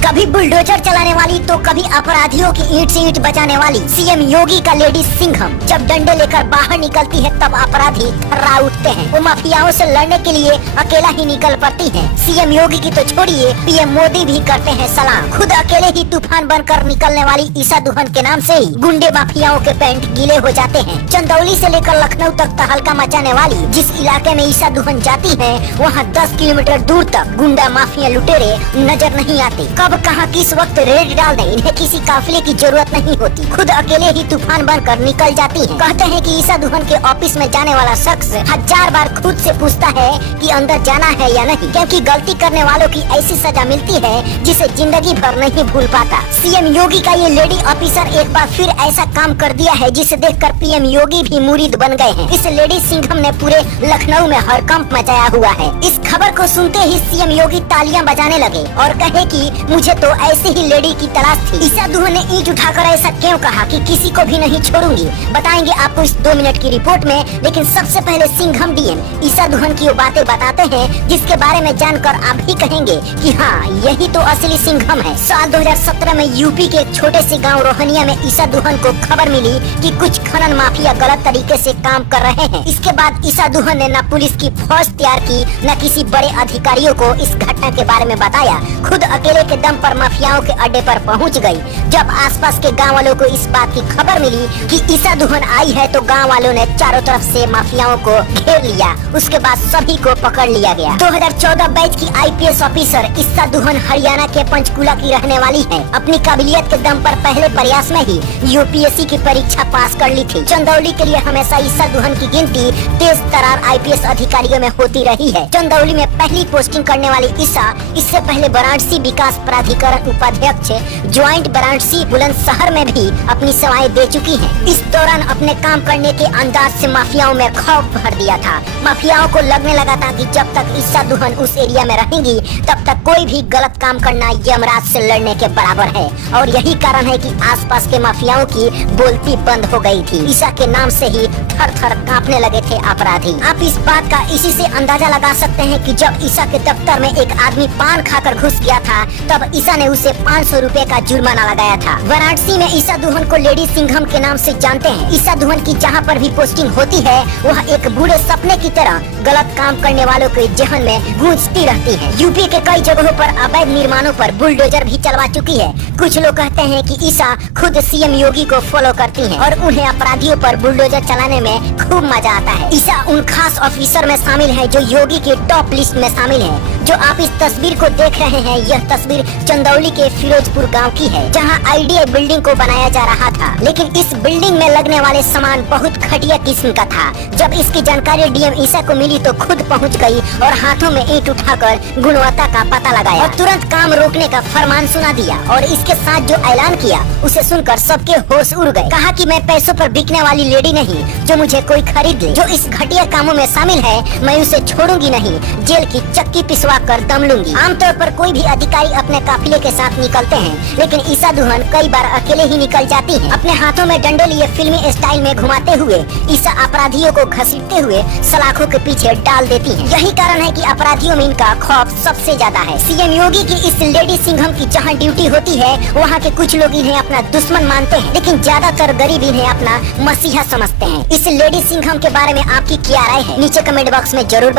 कभी बुलडोजर चलाने वाली तो कभी अपराधियों की ईंट से ईंट बचाने वाली सीएम योगी का लेडी सिंघम जब डंडे लेकर बाहर निकलती है तब अपराधी थर्रा उठते हैं। वो माफियाओं से लड़ने के लिए अकेला ही निकल पड़ती है। सीएम योगी की तो छोड़िए, पीएम मोदी भी करते हैं सलाम। खुद अकेले ही तूफान बनकर निकलने वाली ईसा दुहन के नाम से ही गुंडे माफियाओं के पैंट गीले हो जाते हैं। चंदौली से लेकर लखनऊ तक तहलका मचाने वाली जिस इलाके में ईसा दुहन जाती है वहाँ 10 किलोमीटर दूर तक गुंडा माफिया लुटेरे नजर नहीं आते। कब कहाँ किस वक्त रेड डाल दे, इन्हें किसी काफिले की जरूरत नहीं होती। खुद अकेले ही तूफान बनकर निकल जाती है। कहते हैं कि ईसा दुहन के ऑफिस में जाने वाला शख्स 1000 बार खुद से पूछता है कि अंदर जाना है या नहीं, क्योंकि गलती करने वालों की ऐसी सजा मिलती है जिसे जिंदगी भर नहीं भूल पाता। सीएम योगी का ये लेडी ऑफिसर एक बार फिर ऐसा काम कर दिया है जिसे देखकर पीएम योगी भी मुरीद बन गए हैं। इस लेडी सिंघम ने पूरे लखनऊ में हड़कंप मचाया हुआ है। इस खबर को सुनते ही सीएम योगी तालियां बजाने लगे और कहे कि मुझे तो ऐसे ही लेडी की तलाश थी। ईसा दुहन ने ईंट उठाकर ऐसा क्यों कहा कि किसी को भी नहीं छोड़ूंगी, बताएंगे आपको इस 2 मिनट की रिपोर्ट में। लेकिन सबसे पहले सिंघम डीएम ईसा दुहन की वो बातें बताते हैं जिसके बारे में जानकर आप भी कहेंगे कि हाँ, यही तो असली सिंघम है। साल 2017 में यूपी के एक छोटे से गाँव रोहनिया में ईसा दुहन को खबर मिली कि कुछ खनन माफिया गलत तरीके से काम कर रहे हैं। इसके बाद ईसा दुहन ने न पुलिस की फौज तैयार की न किसी बड़े अधिकारियों को इस घटना के बारे में बताया। खुद अकेले के दम पर माफियाओं के अड्डे पर पहुंच गई। जब आसपास के गांव वालों को इस बात की खबर मिली कि ईसा दुहन आई है तो गांव वालों ने चारों तरफ से माफियाओं को घेर लिया। उसके बाद सभी को पकड़ लिया गया। 2014 बैच की आईपीएस ऑफिसर ईसा दुहन हरियाणा के पंचकुला की रहने वाली है। अपनी काबिलियत के दम पर पहले प्रयास में ही यूपीएससी की परीक्षा पास कर ली थी। चंदौली के लिए हमेशा ईसा दुहन की गिनती तेज तरार आईपीएस अधिकारियों में होती रही है। चंदौली में पहली पोस्टिंग करने वाली ईसा इससे पहले वाराणसी विकास प्राधिकरण उपाध्यक्ष ज्वाइंट वाराणसी बुलंदशहर में भी अपनी सेवाएं दे चुकी हैं। इस दौरान अपने काम करने के अंदाज से माफियाओं में खौफ भर दिया था। माफियाओं को लगने लगा था कि जब तक ईसा दुहन उस एरिया में रहेंगी तब तक कोई भी गलत काम करना यमराज से लड़ने के बराबर है। और यही कारण है कि आसपास के माफियाओं की बोलती बंद हो गई थी। ईसा के नाम से ही थर थर कांपने लगे थे अपराधी। आप इस बात का इसी से अंदाजा लगा सकते हैं कि जब ईसा के दफ्तर में एक आदमी पान खाकर घुस गया था तब ईसा ने उसे 500 रुपए का जुर्माना लगाया था। वाराणसी में ईसा दुहन को लेडी सिंघम के नाम से जानते हैं। ईसा दुहन की जहां पर भी पोस्टिंग होती है वह एक बूढ़े सपने की तरह गलत काम करने वालों के जहन में गूंजती रहती है। यूपी के कई जगहों पर अवैध निर्माणों पर बुलडोजर भी चलवा चुकी है। कुछ लोग कहते हैं कि ईसा खुद सीएम योगी को फॉलो करती है और उन्हें अपराधियों पर बुलडोजर चलाने में खूब मजा आता है। ईसा उन खास ऑफिसर में शामिल है जो योगी के टॉप लिस्ट में शामिल है। जो आप इस तस्वीर को देख रहे हैं यह तस्वीर चंदौली के फिरोजपुर गांव की है जहां आईडीए बिल्डिंग को बनाया जा रहा था। लेकिन इस बिल्डिंग में लगने वाले सामान बहुत घटिया किस्म का था। जब इसकी जानकारी डीएम ईसा को मिली तो खुद पहुंच गई और हाथों में ईंट उठाकर गुणवत्ता का पता लगाया और तुरंत काम रोकने का फरमान सुना दिया। और इसके साथ जो ऐलान किया उसे सुनकर सबके होश उड़ गए। कहा कि मैं पैसों पर बिकने वाली लेडी नहीं जो मुझे कोई खरीद ले। जो इस घटिया कामों में शामिल है मैं उसे छोड़ूंगी नहीं, जेल की चक्की पिसवा कर दम लूंगी। आमतौर पर कोई भी अधिकारी अपने काफिले के साथ निकलते हैं लेकिन ईसा दुहन कई बार अकेले ही निकल जाती है। अपने हाथों में डंडे लिए फिल्मी स्टाइल में घुमाते हुए ईसा अपराधियों को घसीटते हुए सलाखों के पीछे डाल देती है। यही कारण है कि अपराधियों में इनका खौफ सबसे ज्यादा है। सीएम योगी की इस लेडी सिंघम की जहां ड्यूटी होती है वहां के कुछ लोग इन्हें अपना दुश्मन मानते हैं लेकिन ज्यादातर गरीब इन्हें अपना मसीहा समझते हैं। इस लेडी सिंघम के बारे में आपकी क्या राय है नीचे कमेंट बॉक्स में जरूर बताएं।